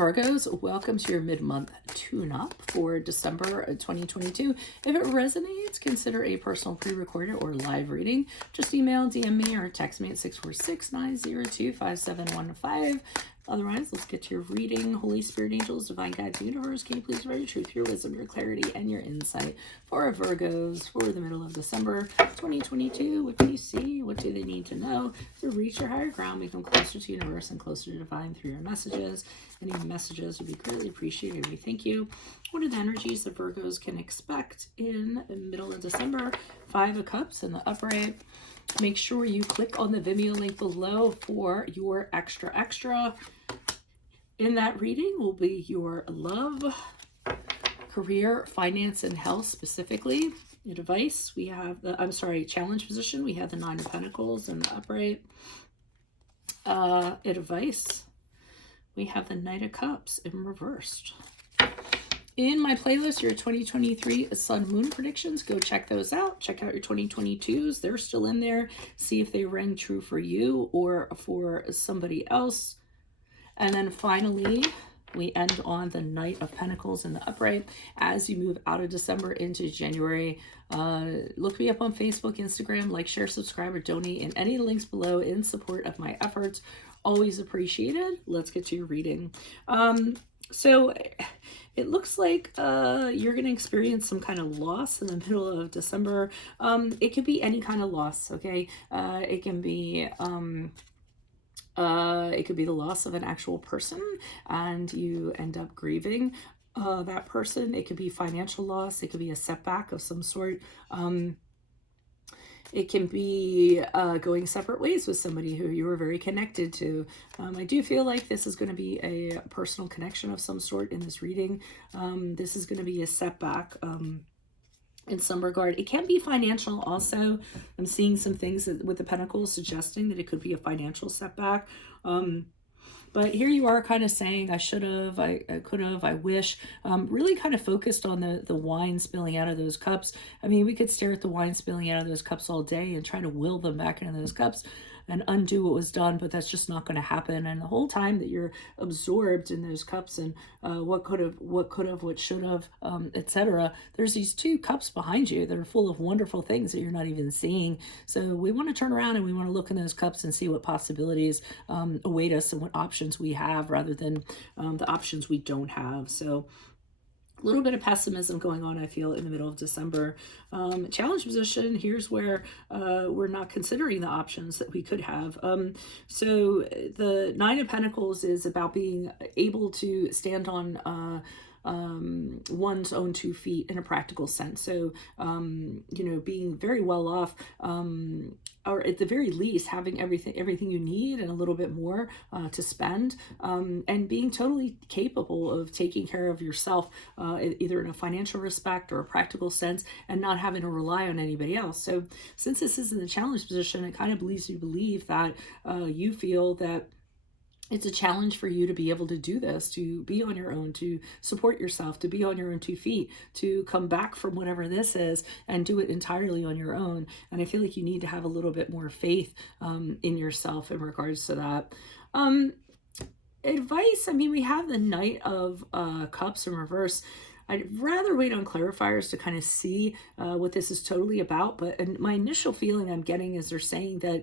Virgos, welcome to your mid-month tune-up for December 2022. If it resonates, consider a personal pre-recorded or live reading. Just email, DM me, or text me at 646-902-5715. Otherwise, let's get to your reading. Holy Spirit, angels, divine guides, universe, can you please provide your truth, your wisdom, your clarity, and your insight for our Virgos for the middle of December 2022? What do you see? What do they need to know to reach your higher ground, make them closer to universe and closer to divine through your messages? Any messages would be greatly appreciated. We thank you. What are the energies that Virgos can expect in the middle of December? 5 of Cups in the upright. Make sure you click on the Vimeo link below for your extra. In that reading will be your love, career, finance, and health specifically. Advice, we have the, challenge position. We have the 9 of Pentacles in the upright. Advice, we have the Knight of Cups in reversed. In my playlist, your 2023 Sun Moon predictions, go check those out. Check out your 2022s. They're still in there. See if they rang true for you or for somebody else. And then finally, we end on the Knight of Pentacles in the upright. As you move out of December into January, look me up on Facebook, Instagram, like, share, subscribe, or donate in any links below in support of my efforts. Always appreciated. Let's get to your reading. So it looks like you're going to experience some kind of loss in the middle of December. It could be any kind of loss, okay? It could be the loss of an actual person and you end up grieving that person. It could be financial loss. It could be a setback of some sort. It can be going separate ways with somebody who you were very connected to. I do feel like this is going to be a personal connection of some sort in this reading. This is going to be a setback in some regard. It can be financial also. I'm seeing some things with the Pentacles suggesting that it could be a financial setback. But here you are kind of saying, I should have, I could have, I wish. Really kind of focused on the wine spilling out of those cups. I mean, we could stare at the wine spilling out of those cups all day and try to will them back into those cups and undo what was done, but that's just not going to happen. And the whole time that you're absorbed in those cups and what could have, what should have, etc., there's these 2 cups behind you that are full of wonderful things that you're not even seeing. So we want to turn around and we want to look in those cups and see what possibilities await us and what options we have rather than the options we don't have. So a little bit of pessimism going on, I feel, in the middle of December. Challenge position, here's where we're not considering the options that we could have. So the 9 of Pentacles is about being able to stand on one's own 2 feet in a practical sense. So, being very well off, or at the very least having everything you need and a little bit more to spend, and being totally capable of taking care of yourself, either in a financial respect or a practical sense, and not having to rely on anybody else. So since this is in the challenge position, it kind of leads you to believe that you feel that it's a challenge for you to be able to do this, to be on your own, to support yourself, to be on your own 2 feet, to come back from whatever this is and do it entirely on your own. And I feel like you need to have a little bit more faith in yourself in regards to that. Advice, I mean, we have the Knight of Cups in reverse. I'd rather wait on clarifiers to kind of see what this is totally about. But my initial feeling I'm getting is they're saying that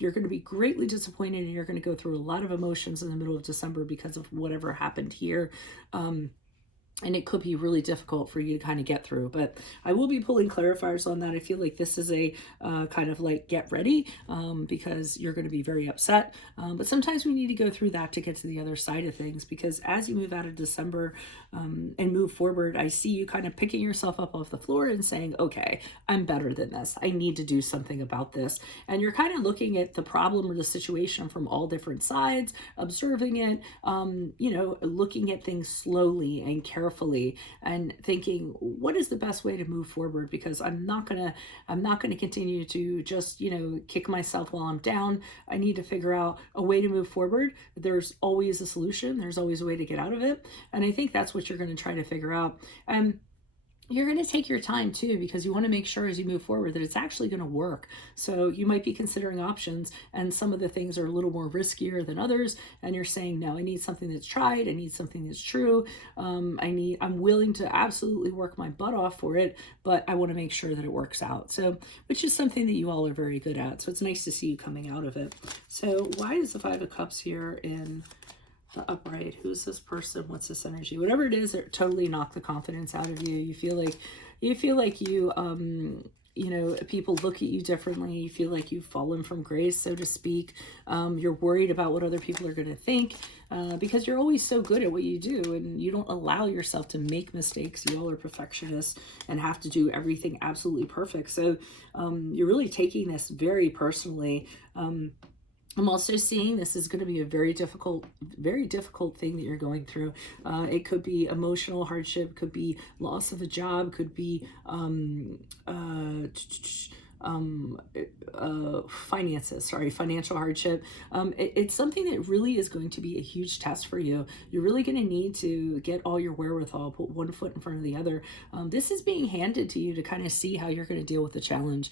you're going to be greatly disappointed and you're going to go through a lot of emotions in the middle of December because of whatever happened here. And it could be really difficult for you to kind of get through. But I will be pulling clarifiers on that. I feel like this is a kind of like get ready because you're going to be very upset. But sometimes we need to go through that to get to the other side of things, because as you move out of December and move forward, I see you kind of picking yourself up off the floor and saying, okay, I'm better than this. I need to do something about this. And you're kind of looking at the problem or the situation from all different sides, observing it, looking at things slowly and carefully and thinking, what is the best way to move forward? Because I'm not gonna continue to just, kick myself while I'm down. I need to figure out a way to move forward. There's always a solution. There's always a way to get out of it. And I think that's what you're going to try to figure out. And you're going to take your time too, because you want to make sure as you move forward that it's actually going to work. So you might be considering options, and some of the things are a little more riskier than others, and you're saying, no, I need something that's tried, I need something that's true. I'm willing to absolutely work my butt off for it, but I want to make sure that it works out. So, which is something that you all are very good at. So it's nice to see you coming out of it. So why is the Five of Cups here in the upright? Who's this person? What's this energy? Whatever it is, it totally knocked the confidence out of you. You feel like you know, people look at you differently. You feel like you've fallen from grace, so to speak. You're worried about what other people are going to think, because you're always so good at what you do, and you don't allow yourself to make mistakes. You all are perfectionists and have to do everything absolutely perfect. So you're really taking this very personally. I'm also seeing this is going to be a very difficult thing that you're going through. It could be emotional hardship, could be loss of a job, could be financial hardship. It's something that really is going to be a huge test for you. You're really going to need to get all your wherewithal, put one foot in front of the other. This is being handed to you to kind of see how you're going to deal with the challenge.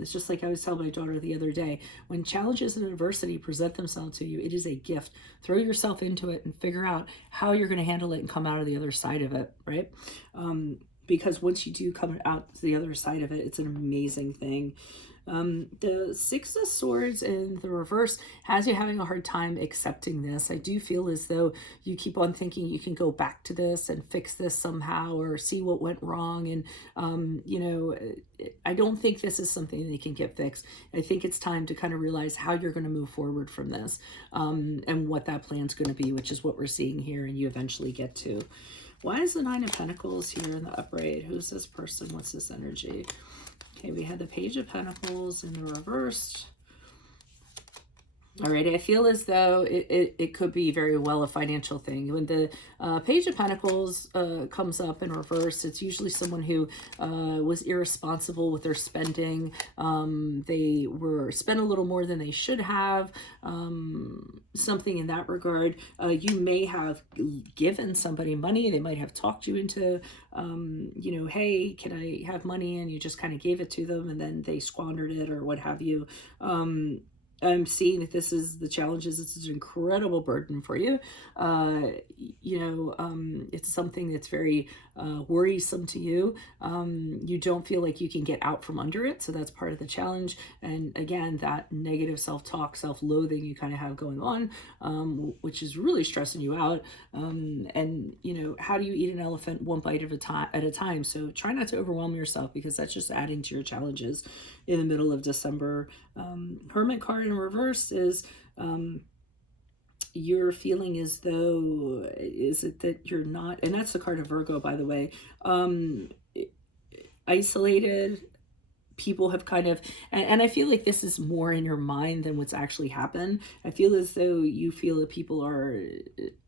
It's just like I was telling my daughter the other day, when challenges and adversity present themselves to you, it is a gift. Throw yourself into it and figure out how you're going to handle it and come out of the other side of it, right? Because once you do come out to the other side of it, it's an amazing thing. The Six of Swords in the reverse has you having a hard time accepting this. I do feel as though you keep on thinking you can go back to this and fix this somehow, or see what went wrong. And, you know, I don't think this is something that can get fixed. I think it's time to kind of realize how you're going to move forward from this, and what that plan's going to be, which is what we're seeing here, and you eventually get to. Why is the Nine of Pentacles here in the upright? Who's this person? What's this energy? Okay, we had the Page of Pentacles in the reversed. Alrighty, I feel as though it could be very well a financial thing. When the Page of Pentacles comes up in reverse, it's usually someone who was irresponsible with their spending. They were spent a little more than they should have. Something in that regard. You may have given somebody money. They might have talked you into, you know, hey, can I have money? And you just kind of gave it to them, and then they squandered it or what have you. I'm seeing that this is the challenges. It's an incredible burden for you. You know, it's something that's very worrisome to you. You don't feel like you can get out from under it. So that's part of the challenge. And again, that negative self-talk, self-loathing you kind of have going on, which is really stressing you out. And, you know, how do you eat an elephant one bite at a time? So try not to overwhelm yourself, because that's just adding to your challenges in the middle of December. Hermit card in reverse is you're feeling as though, is it that you're not, and that's the card of Virgo, by the way, isolated. People have kind of, and I feel like this is more in your mind than what's actually happened. I feel as though you feel that people are,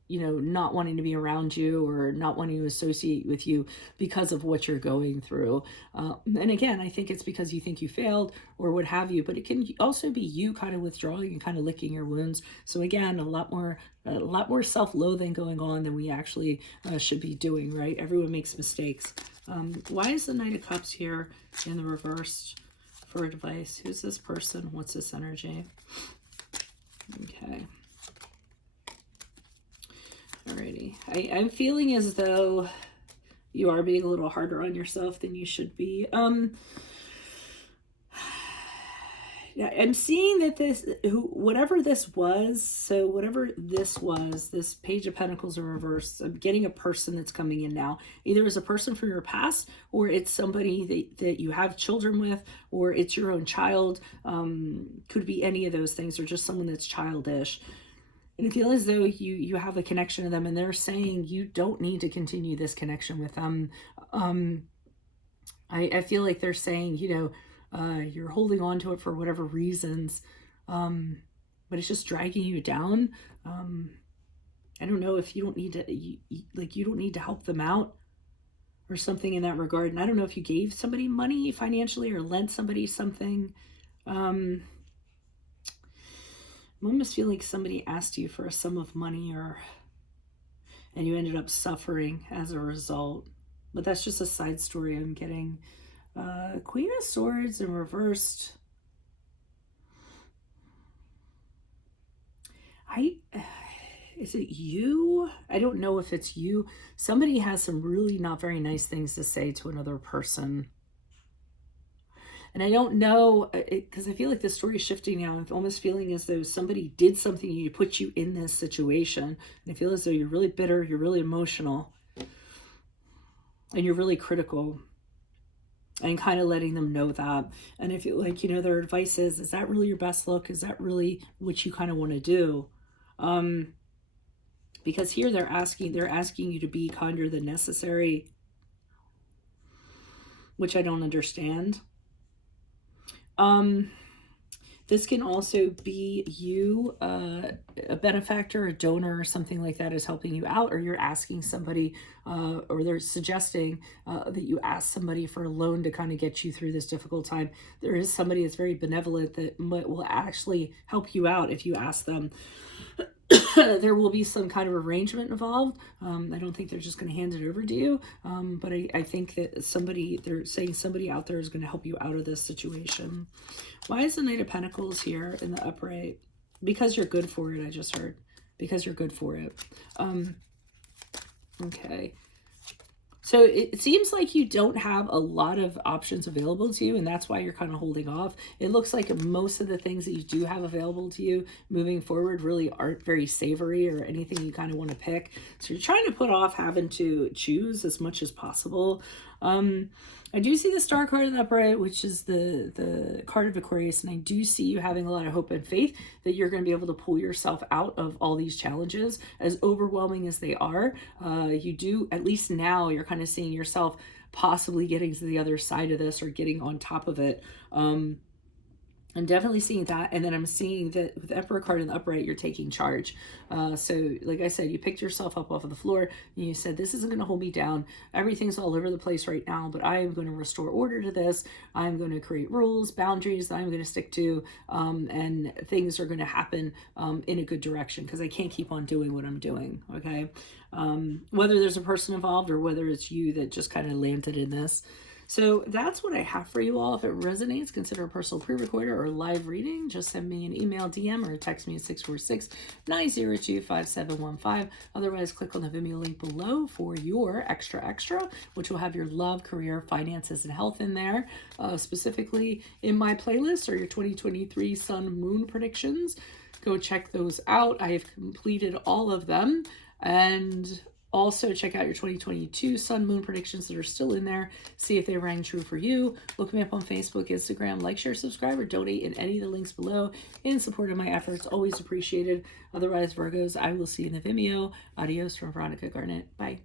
you know, not wanting to be around you or not wanting to associate with you because of what you're going through. And again, I think it's because you think you failed or what have you, but it can also be you kind of withdrawing and kind of licking your wounds. So again, a lot more self-loathing going on than we actually should be doing, right? Everyone makes mistakes. Why is the Knight of Cups here in the reverse for advice? Who's this person? What's this energy? Okay. Alrighty. I'm feeling as though you are being a little harder on yourself than you should be. Yeah, I'm seeing that whatever this was, this Page of Pentacles in reverse, I'm getting a person that's coming in now. Either as a person from your past, or it's somebody that you have children with, or it's your own child. Could be any of those things, or just someone that's childish. And I feel as though you have a connection to them, and they're saying you don't need to continue this connection with them. I feel like they're saying, you know, you're holding on to it for whatever reasons, but it's just dragging you down. I don't know if you don't need to, you don't need to help them out or something in that regard. And I don't know if you gave somebody money financially or lent somebody something. I almost feel like somebody asked you for a sum of money, and you ended up suffering as a result. But that's just a side story I'm getting. Queen of Swords in reversed. Is it you? I don't know if it's you. Somebody has some really not very nice things to say to another person. And I don't know, because I feel like the story is shifting now. I'm almost feeling as though somebody did something to put you in this situation. And I feel as though you're really bitter, you're really emotional, and you're really critical. And kind of letting them know that. And I feel like, their advice is that really your best look? Is that really what you kind of want to do? Because here they're asking you to be kinder than necessary, which I don't understand. This can also be you, a benefactor, a donor, or something like that is helping you out, or you're asking somebody, or they're suggesting that you ask somebody for a loan to kind of get you through this difficult time. There is somebody that's very benevolent that will actually help you out if you ask them. There will be some kind of arrangement involved. I don't think they're just going to hand it over to you. But I think that they're saying somebody out there is going to help you out of this situation. Why is the Knight of Pentacles here in the upright? Because you're good for it, I just heard. Because you're good for it. Okay. So it seems like you don't have a lot of options available to you, and that's why you're kind of holding off. It looks like most of the things that you do have available to you moving forward really aren't very savory or anything you kind of want to pick. So you're trying to put off having to choose as much as possible. I do see the Star card in the upright, which is the card of Aquarius, and I do see you having a lot of hope and faith that you're going to be able to pull yourself out of all these challenges, as overwhelming as they are. You do, at least now, you're kind of seeing yourself possibly getting to the other side of this or getting on top of it. I'm definitely seeing that. And then I'm seeing that with the Emperor card in the upright, you're taking charge. So like I said, you picked yourself up off of the floor and you said, this isn't going to hold me down. Everything's all over the place right now, but I am going to restore order to this. I'm going to create rules, boundaries that I'm going to stick to. And things are going to happen in a good direction, because I can't keep on doing what I'm doing. Okay. Whether there's a person involved or whether it's you that just kind of landed in this. So that's what I have for you all. If it resonates, consider a personal pre-recorder or live reading. Just send me an email, DM, or text me at 646-902-5715. Otherwise, click on the Vimeo link below for your extra, which will have your love, career, finances, and health in there. Specifically in my playlist are your 2023 Sun Moon predictions. Go check those out. I have completed all of them. And also, check out your 2022 Sun Moon predictions that are still in there. See if they rang true for you. Look me up on Facebook, Instagram. Like, share, subscribe, or donate in any of the links below in support of my efforts. Always appreciated. Otherwise, Virgos, I will see you in the Vimeo. Adios from Veronica Garnet. Bye.